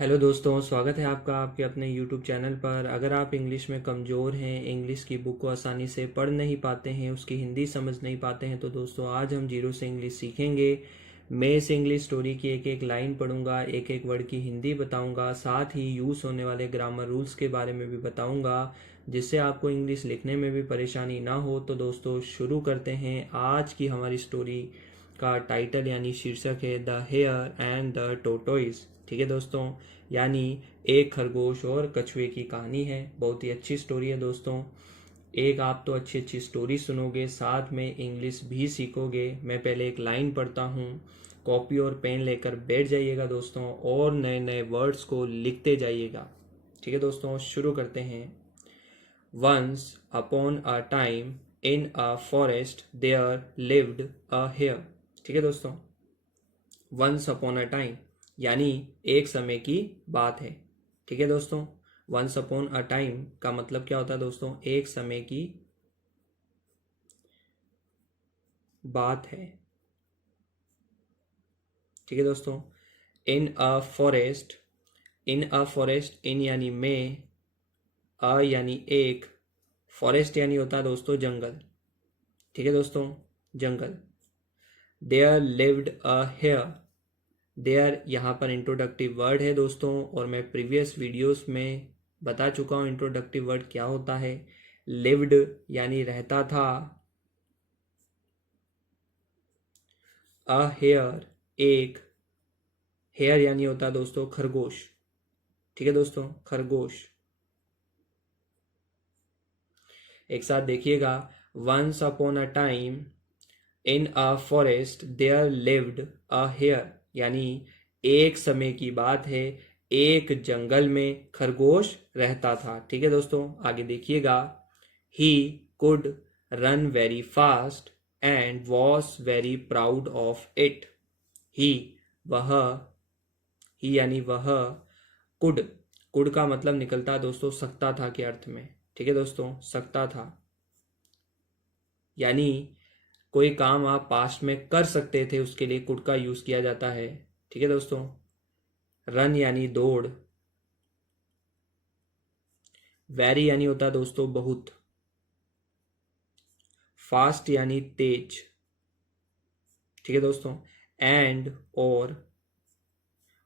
Hello दोस्तों, स्वागत है आपका आपके अपने यूट्यूब चैनल पर। अगर आप इंग्लिश में कमज़ोर हैं, इंग्लिश की बुक को आसानी से पढ़ नहीं पाते हैं, उसकी हिंदी समझ नहीं पाते हैं, तो दोस्तों आज हम जीरो से इंग्लिश सीखेंगे। मैं इस इंग्लिश स्टोरी की एक एक लाइन पढ़ूंगा, एक एक वर्ड की हिंदी बताऊंगा, साथ ही यूज़ होने वाले ग्रामर रूल्स के बारे में भी बताऊंगा, जिससे आपको इंग्लिश लिखने में भी परेशानी ना हो। तो दोस्तों शुरू करते हैं। आज की हमारी स्टोरी का टाइटल यानी शीर्षक है the hare and the tortoise. ठीक है दोस्तों, यानी एक खरगोश और कछुए की कहानी है। बहुत ही अच्छी स्टोरी है दोस्तों। एक आप तो अच्छी अच्छी स्टोरी सुनोगे, साथ में इंग्लिश भी सीखोगे। मैं पहले एक लाइन पढ़ता हूँ, कॉपी और पेन लेकर बैठ जाइएगा दोस्तों, और नए नए वर्ड्स को लिखते जाइएगा। ठीक है दोस्तों, शुरू करते हैं। Once upon a time in a forest there lived a hare. ठीक है दोस्तों, वंस अपॉन अ टाइम यानी एक समय की बात है। ठीक है दोस्तों, वंस अपॉन अ टाइम का मतलब क्या होता है दोस्तों? एक समय की बात है। ठीक है दोस्तों, इन a forest, in a forest, इन यानी में, अ यानी एक, फॉरेस्ट यानी होता है दोस्तों जंगल। ठीक है दोस्तों, जंगल। There lived a hare, there यहाँ पर इंट्रोडक्टिव वर्ड है दोस्तों, और मैं प्रीवियस वीडियोस में बता चुका हूँ इंट्रोडक्टिव वर्ड क्या होता है। लिव्ड यानी रहता था, अ हेयर एक, हेयर यानी होता है दोस्तों खरगोश। ठीक है दोस्तों, खरगोश। एक साथ देखिएगा। Once upon a time in a forest there lived a hare, यानी एक समय की बात है, एक जंगल में खरगोश रहता था। ठीक है दोस्तों, आगे देखिएगा। He could run very fast and was very proud of it. He वह, ही यानी वह, कुड, कुड का मतलब निकलता है दोस्तों सकता था के अर्थ में। ठीक है दोस्तों, सकता था यानी कोई काम आप पास्ट में कर सकते थे, उसके लिए कुड का यूज किया जाता है। ठीक है दोस्तों, रन यानी दौड़, वेरी यानी होता है दोस्तों बहुत, फास्ट यानी तेज। ठीक है दोस्तों, एंड और,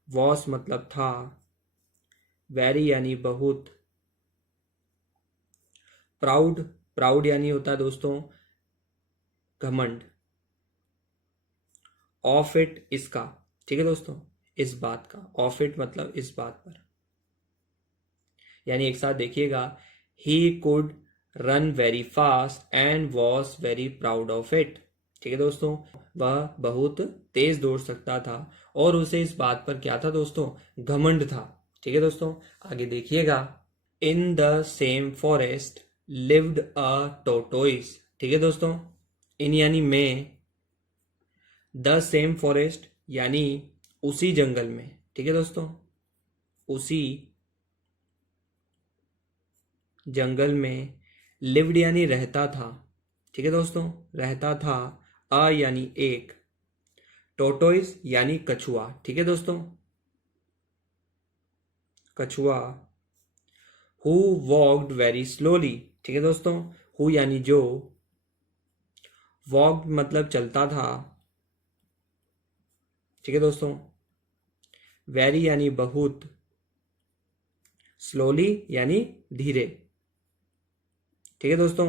वॉस मतलब था, वेरी यानी बहुत, प्राउड, प्राउड यानी होता है दोस्तों घमंड, ऑफ इट इसका। ठीक है दोस्तों, इस बात का, ऑफ इट मतलब इस बात पर। यानी एक साथ देखिएगा। He could run very fast and was very proud of it. ठीक है दोस्तों, वह बहुत तेज दौड़ सकता था और उसे इस बात पर क्या था दोस्तों? घमंड था। ठीक है दोस्तों, आगे देखिएगा। In the same forest lived a tortoise. ठीक है दोस्तों, इन यानी में, द सेम फॉरेस्ट यानी उसी जंगल में। ठीक है दोस्तों, उसी जंगल में, लिव्ड यानी रहता था। ठीक है दोस्तों, रहता था, अ यानी एक, टोटोइस यानी कछुआ। ठीक है दोस्तों, कछुआ। Who walked very slowly. ठीक है दोस्तों, हु यानी जो, वॉक्ड मतलब चलता था। ठीक है दोस्तों, वेरी यानी बहुत, स्लोली यानी धीरे। ठीक है दोस्तों,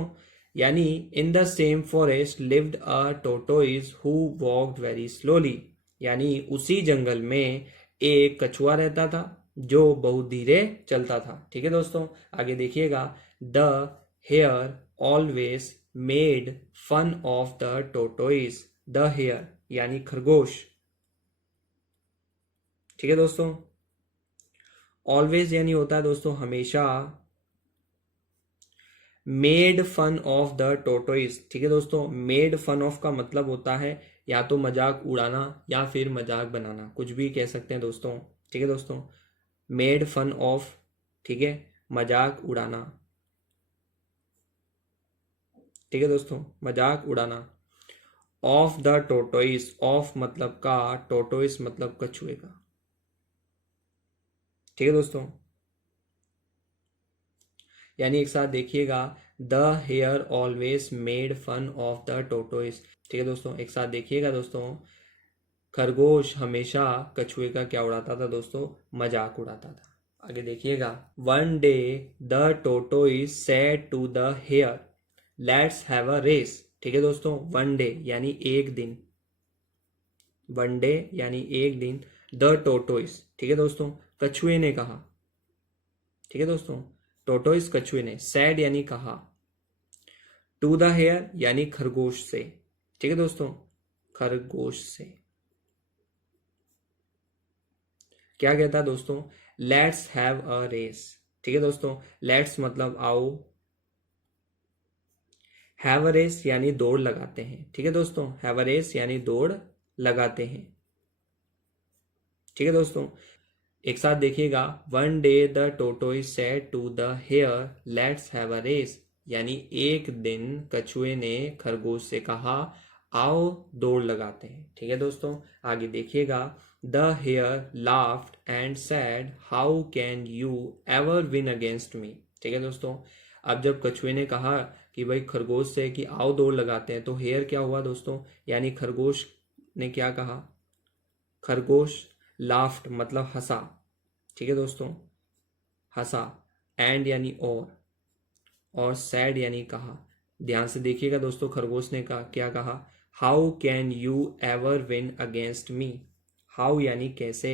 यानी in the same forest lived a tortoise who walked very slowly, यानी उसी जंगल में एक कछुआ रहता था जो बहुत धीरे चलता था। ठीक है दोस्तों, आगे देखिएगा। The hare always made fun of the tortoise. The hare यानी खरगोश। ठीक है दोस्तों, ऑलवेज यानी होता है दोस्तों हमेशा, made fun of the tortoise. ठीक है दोस्तों, मेड फन ऑफ का मतलब होता है या तो मजाक उड़ाना या फिर मजाक बनाना, कुछ भी कह सकते हैं दोस्तों। ठीक है दोस्तों, मेड फन ऑफ, ठीक है, मजाक उड़ाना। ठीक है दोस्तों, मजाक उड़ाना। ऑफ द टोटोइस, ऑफ मतलब का, टोटोइस मतलब कछुए का। ठीक है दोस्तों, यानी एक साथ देखिएगा, the hare always made fun of the tortoise. ठीक है दोस्तों, एक साथ देखिएगा दोस्तों, खरगोश हमेशा कछुए का क्या उड़ाता था दोस्तों, मजाक उड़ाता था। आगे देखिएगा, one day the tortoise said to the hare let's have a race. ठीक है दोस्तों, वन डे यानी एक दिन, वन डे यानी एक दिन, द टोटोइस, ठीक है दोस्तों, कछुए ने कहा। ठीक है दोस्तों, टोटोइस कछुए ने, सैड यानी कहा, टू द हेयर यानी खरगोश से। ठीक है दोस्तों, खरगोश से क्या कहता है दोस्तों, लेट्स हैव अ रेस। ठीक है दोस्तों, लेट्स मतलब आओ, हैव अ रेस यानी दौड़ लगाते हैं। ठीक है दोस्तों, हैव अ रेस यानी दौड़ लगाते हैं। ठीक है दोस्तों, एक साथ देखिएगा, one day the tortoise said to the hare let's have a race, यानी एक दिन कछुए ने खरगोश से कहा आओ दौड़ लगाते हैं। ठीक है दोस्तों, आगे देखिएगा, the hare laughed and said how can you ever win against me. ठीक है दोस्तों, अब जब कछुए ने कहा कि भाई खरगोश से कि आओ दौड़ लगाते हैं, तो हेयर क्या हुआ दोस्तों, यानी खरगोश ने क्या कहा, खरगोश लाफ्ड मतलब हंसा। ठीक है दोस्तों, हंसा, एंड यानी और सैड यानी कहा। ध्यान से देखिएगा दोस्तों, खरगोश ने कहा क्या कहा, how can you ever win against me. How यानी कैसे।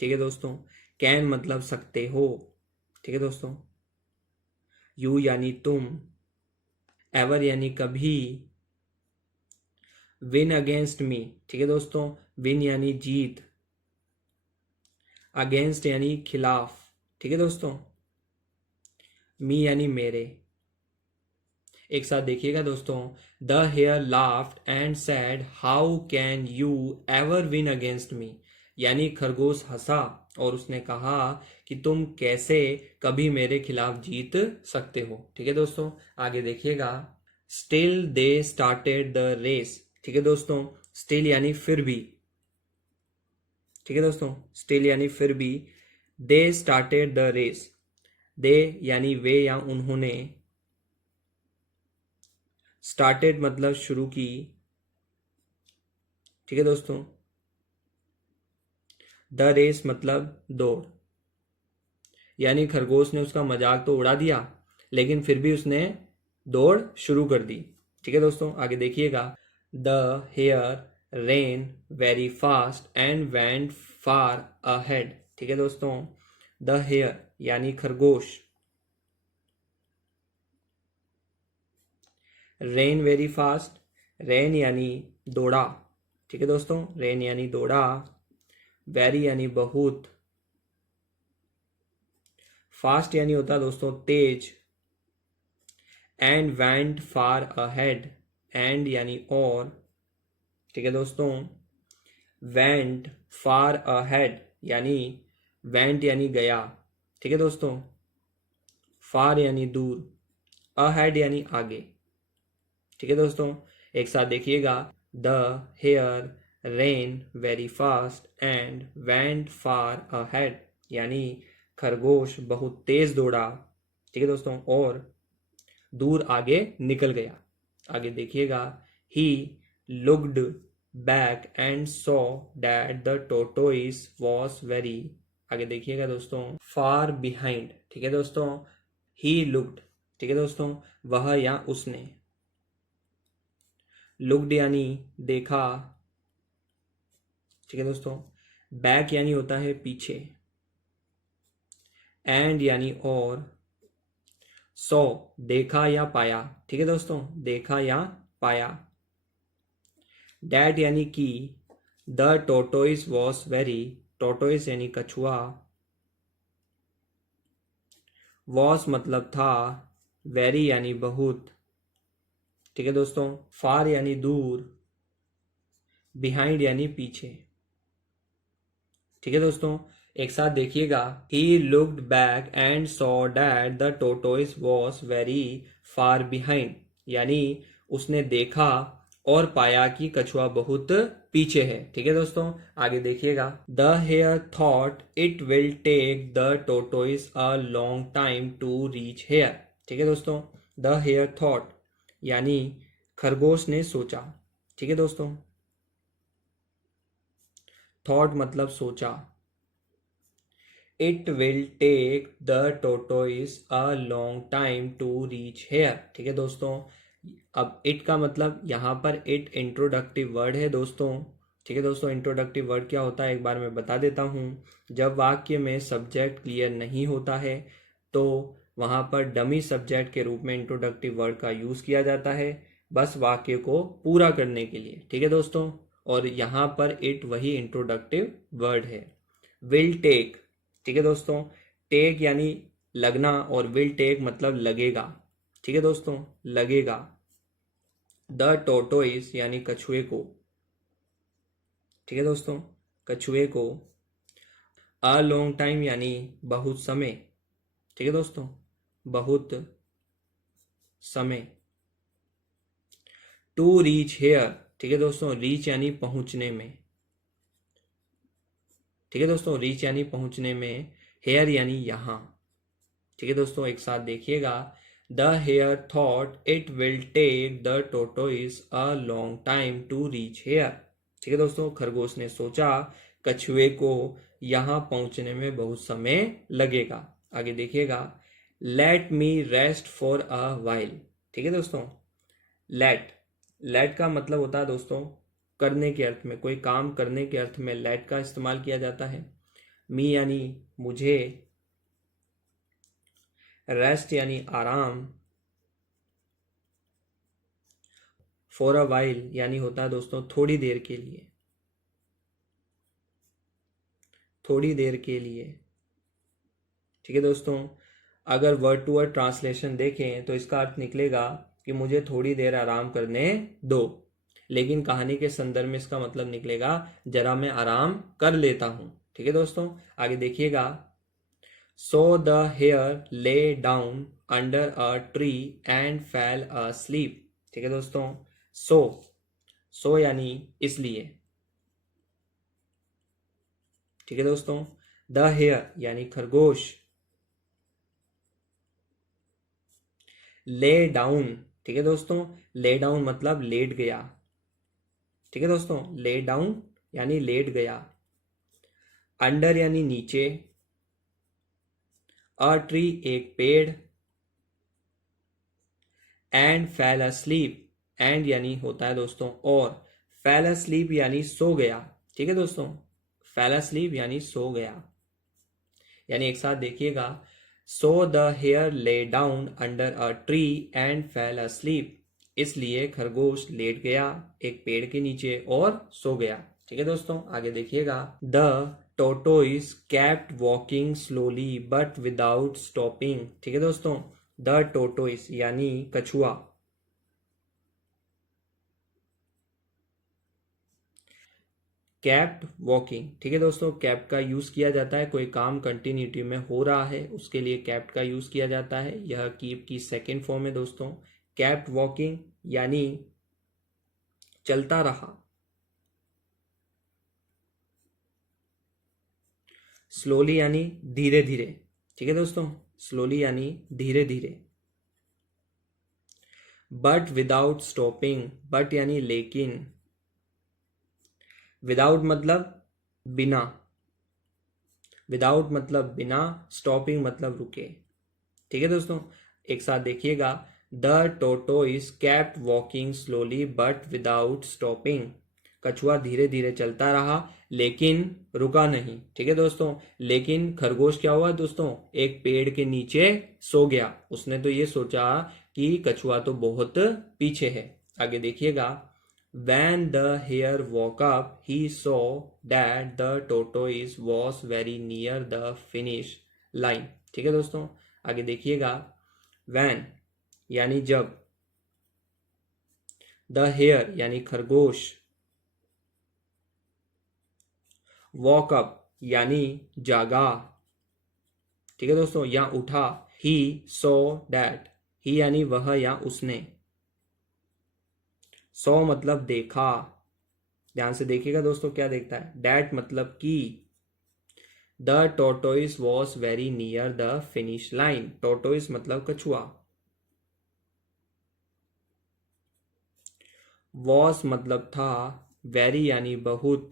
ठीक है दोस्तों, कैन मतलब सकते हो। ठीक है दोस्तों, यू यानी तुम, एवर यानी कभी, विन अगेंस्ट मी। ठीक है दोस्तों, विन यानी जीत, अगेंस्ट यानी खिलाफ। ठीक है दोस्तों, मी यानी मेरे। एक साथ देखिएगा दोस्तों, the hare laughed and said how can you ever win against me, यानी खरगोश हंसा और उसने कहा कि तुम कैसे कभी मेरे खिलाफ जीत सकते हो। ठीक है दोस्तों, आगे देखिएगा, still they started the race. ठीक है दोस्तों, स्टिल यानी फिर भी। ठीक है दोस्तों, स्टिल यानी फिर भी, दे स्टार्टेड द रेस, दे यानी वे या उन्होंने, स्टार्टेड मतलब शुरू की। ठीक है दोस्तों, द रेस मतलब दौड़, यानी खरगोश ने उसका मजाक तो उड़ा दिया लेकिन फिर भी उसने दौड़ शुरू कर दी। ठीक है दोस्तों, आगे देखिएगा, the hare ran very fast and went far ahead. ठीक है दोस्तों, द हेयर यानी खरगोश, रेन वेरी फास्ट, रेन यानी दौड़ा। ठीक है दोस्तों, रेन यानी दौड़ा, वेरी यानी बहुत, फास्ट यानी होता है दोस्तों तेज, and went far ahead, and यानी और। ठीक है दोस्तों, वेंट फार अहेड यानी वेंट यानी गया। ठीक है दोस्तों, फार यानी दूर, अहेड यानी आगे। ठीक है दोस्तों, एक साथ देखिएगा, the hare ran very fast and went far ahead, यानी खरगोश बहुत तेज दौड़ा। ठीक है दोस्तों, और दूर आगे निकल गया। आगे देखिएगा, he looked back and saw that the tortoise was very, आगे देखिएगा दोस्तों, फार बिहाइंड। ठीक है दोस्तों, ही लुक्ड, ठीक है दोस्तों, वह या उसने, लुक्ड यानी देखा। ठीक है दोस्तों, बैक यानी होता है पीछे, एंड यानी और, सो देखा या पाया। ठीक है दोस्तों, देखा या पाया, डैट यानी कि, the tortoise was very, tortoise यानी कछुआ, वॉज मतलब था, वेरी यानी बहुत। ठीक है दोस्तों, फार यानी दूर, बिहाइंड यानी पीछे। ठीक है दोस्तों, एक साथ देखिएगा, he looked back and saw that the tortoise was very far behind, यानी उसने देखा और पाया कि कछुआ बहुत पीछे है। ठीक है दोस्तों, आगे देखिएगा। The hare thought it will take the tortoise a long time to reach here. ठीक है दोस्तों, द हेयर थॉट यानी खरगोश ने सोचा। ठीक है दोस्तों, थॉट मतलब सोचा। It will take the tortoise a long time to reach here. ठीक है दोस्तों, अब इट का मतलब यहाँ पर इट इंट्रोडक्टिव वर्ड है दोस्तों। ठीक है दोस्तों, इंट्रोडक्टिव वर्ड क्या होता है एक बार मैं बता देता हूँ। जब वाक्य में सब्जेक्ट क्लियर नहीं होता है तो वहाँ पर डमी सब्जेक्ट के रूप में इंट्रोडक्टिव वर्ड का यूज़ किया जाता है, बस वाक्य को पूरा करने के लिए। ठीक है दोस्तों, और यहाँ पर इट वही इंट्रोडक्टिव वर्ड है। विल टेक, ठीक है दोस्तों, टेक यानी लगना और विल टेक मतलब लगेगा। ठीक है दोस्तों, लगेगा। द टोटोइस यानी कछुए को। ठीक है दोस्तों, कछुए को। अ लॉन्ग टाइम यानी बहुत समय। ठीक है दोस्तों, बहुत समय। टू रीच हेयर, ठीक है दोस्तों, रीच यानी पहुंचने में। ठीक है दोस्तों, रीच यानी पहुंचने में, हेयर यानी यहां। ठीक है दोस्तों, एक साथ देखिएगा। The hare thought it will take the tortoise a long time to reach here. ठीक है दोस्तों, खरगोश ने सोचा कछुए को यहां पहुंचने में बहुत समय लगेगा। आगे देखिएगा। Let me rest for a while. ठीक है दोस्तों, लेट, लेट का मतलब होता है दोस्तों करने के अर्थ में, कोई काम करने के अर्थ में लेट का इस्तेमाल किया जाता है। मी यानी मुझे, रेस्ट यानी आराम, फॉर अ वाइल यानी होता है दोस्तों थोड़ी देर के लिए। थोड़ी देर के लिए। ठीक है दोस्तों, अगर वर्ड टू वर्ड ट्रांसलेशन देखें तो इसका अर्थ निकलेगा कि मुझे थोड़ी देर आराम करने दो, लेकिन कहानी के संदर्भ में इसका मतलब निकलेगा जरा मैं आराम कर लेता हूं। ठीक है दोस्तों, आगे देखिएगा। So the hare lay down under a tree and fell asleep। ठीक है दोस्तों, सो, सो यानी इसलिए। ठीक है दोस्तों, द हेयर यानी खरगोश, ले डाउन। ठीक है दोस्तों, ले डाउन मतलब लेट गया। ठीक है दोस्तों, ले डाउन यानी लेट गया। अंडर यानी नीचे। अ ट्री एक पेड़। एंड फेल asleep, एंड यानी होता है दोस्तों और, फेल asleep यानी सो गया। ठीक है दोस्तों, फेल asleep यानी सो गया। यानी एक साथ देखिएगा। So the hare lay down under a tree and fell asleep। इसलिए खरगोश लेट गया एक पेड़ के नीचे और सो गया। ठीक है दोस्तों, आगे देखिएगा। The tortoise kept walking slowly but without stopping. ठीक है दोस्तों, द टोटोइस यानी कछुआ, कैप्ट वॉकिंग। ठीक है दोस्तों, कैप्ट का यूज किया जाता है कोई काम कंटिन्यूटी में हो रहा है उसके लिए कैप्ट का यूज किया जाता है। यह कीप की सेकेंड फॉर्म है दोस्तों। कैप्ट वॉकिंग यानी चलता रहा। स्लोली यानी धीरे धीरे। ठीक है दोस्तों, स्लोली यानी धीरे धीरे। बट विदाउट स्टॉपिंग, बट यानी लेकिन। विदाउट मतलब बिना, विदाउट मतलब बिना, स्टॉपिंग मतलब रुके। ठीक है दोस्तों, एक साथ देखिएगा। The toto is kept walking slowly but without stopping. कछुआ धीरे धीरे चलता रहा लेकिन रुका नहीं। ठीक है दोस्तों, लेकिन खरगोश क्या हुआ दोस्तों, एक पेड़ के नीचे सो गया। उसने तो ये सोचा कि कछुआ तो बहुत पीछे है। आगे देखिएगा। When the hare woke up, he saw that the tortoise was very near the finish line। ठीक है दोस्तों, आगे देखिएगा। When यानी जब, the hare यानी खरगोश, woke up यानी जागा। ठीक है दोस्तों, या उठा। He saw that, he यानी वह या उसने, सॉ मतलब देखा, ध्यान से देखिएगा दोस्तों क्या देखता है। डैट मतलब कि। The tortoise was very near the finish line, tortoise मतलब कछुआ। वॉज मतलब था, वेरी यानी बहुत,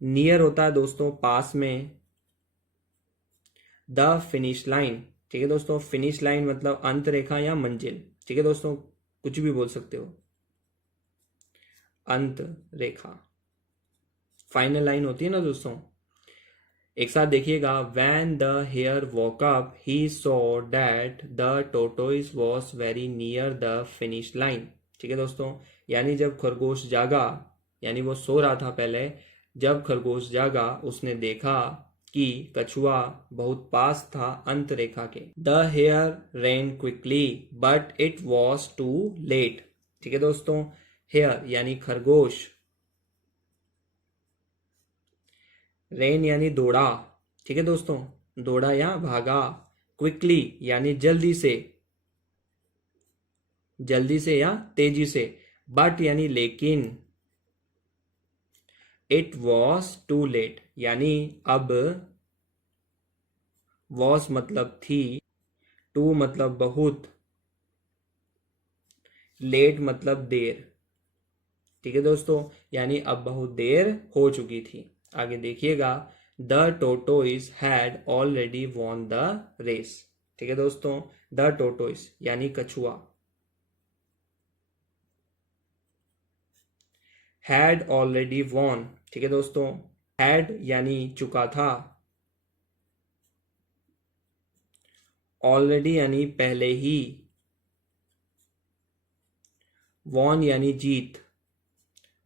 नियर होता है दोस्तों पास में, द फिनिश लाइन, ठीक है दोस्तों। फिनिश लाइन मतलब अंत रेखा या मंजिल, ठीक है दोस्तों, कुछ भी बोल सकते हो। अंत रेखा, फाइनल लाइन होती है ना दोस्तों। एक साथ देखिएगा। When the hare woke up he saw that the tortoise was very near the finish line, ठीक है दोस्तों। यानी जब खरगोश जागा, यानी वो सो रहा था पहले, जब खरगोश जागा उसने देखा कि कछुआ बहुत पास था अंत रेखा के। The hare ran quickly but it was too late, ठीक है दोस्तों। हेयर यानी खरगोश, रेन यानी दौड़ा, ठीक है दोस्तों, दौड़ा या भागा। क्विकली यानी जल्दी से, जल्दी से या तेजी से। बट यानी लेकिन। इट वॉज टू लेट यानी अब। वॉज मतलब थी, टू मतलब बहुत, लेट मतलब देर, ठीक है दोस्तों। यानी अब बहुत देर हो चुकी थी। आगे देखिएगा। The tortoise had already won the race, ठीक है दोस्तों। द टोटोइस यानी कछुआ, हैड ऑलरेडी वॉन, ठीक है दोस्तों। हैड यानी चुका था, ऑलरेडी यानी पहले ही, वॉन यानी जीत,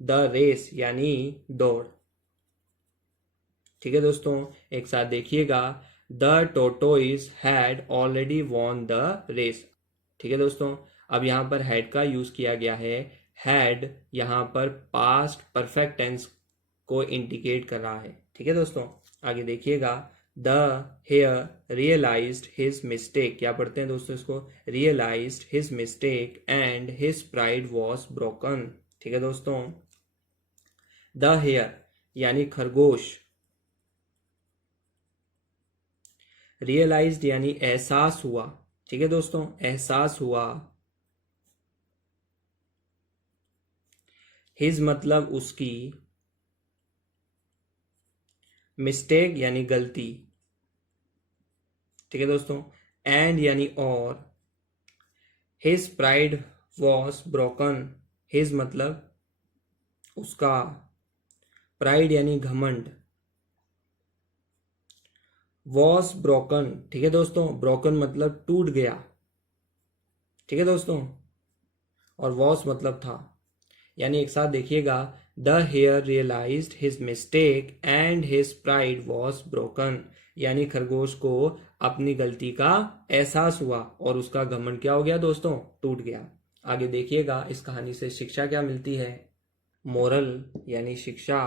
द रेस यानी दौड़, ठीक है दोस्तों। एक साथ देखिएगा। The tortoise had already won the race, ठीक है दोस्तों। अब यहां पर हैड का यूज किया गया है। हैड यहां पर पास्ट परफेक्ट टेंस को इंडिकेट कर रहा है, ठीक है दोस्तों। आगे देखिएगा। The hare realised his mistake, क्या पढ़ते हैं दोस्तों इसको। Realised his mistake and his pride was broken, ठीक है दोस्तों। द हेयर यानी खरगोश, रियलाइज्ड यानी एहसास हुआ, ठीक है दोस्तों, एहसास हुआ। हिज मतलब उसकी, मिस्टेक यानी गलती, ठीक है दोस्तों। एंड यानी और। His pride was broken, his मतलब उसका, प्राइड यानी घमंड, वॉज ब्रोकन, ठीक है दोस्तों। ब्रोकन मतलब टूट गया, ठीक है दोस्तों, और वॉज मतलब था। यानी एक साथ देखिएगा। The hare realised his mistake and his pride was broken, यानी खरगोश को अपनी गलती का एहसास हुआ और उसका घमंड क्या हो गया दोस्तों, टूट गया। आगे देखिएगा। इस कहानी से शिक्षा क्या मिलती है। मोरल यानी शिक्षा,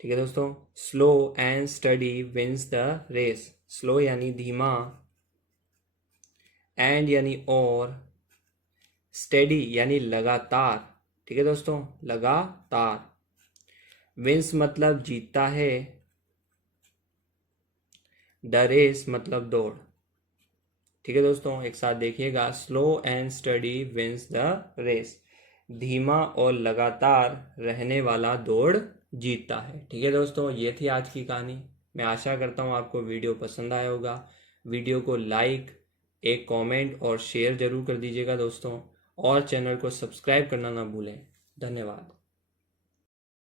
ठीक है दोस्तों। Slow and steady wins the race, slow यानी धीमा, एंड यानी और, स्टेडी यानी लगातार, ठीक है दोस्तों, लगातार। विंस मतलब जीतता है, द रेस मतलब दौड़, ठीक है दोस्तों। एक साथ देखिएगा। Slow and steady wins the race, धीमा और लगातार रहने वाला दौड़ जीतता है, ठीक है दोस्तों। ये थी आज की कहानी। मैं आशा करता हूँ आपको वीडियो पसंद आया होगा। वीडियो को लाइक, एक कमेंट और शेयर जरूर कर दीजिएगा दोस्तों, और चैनल को सब्सक्राइब करना ना भूलें। धन्यवाद।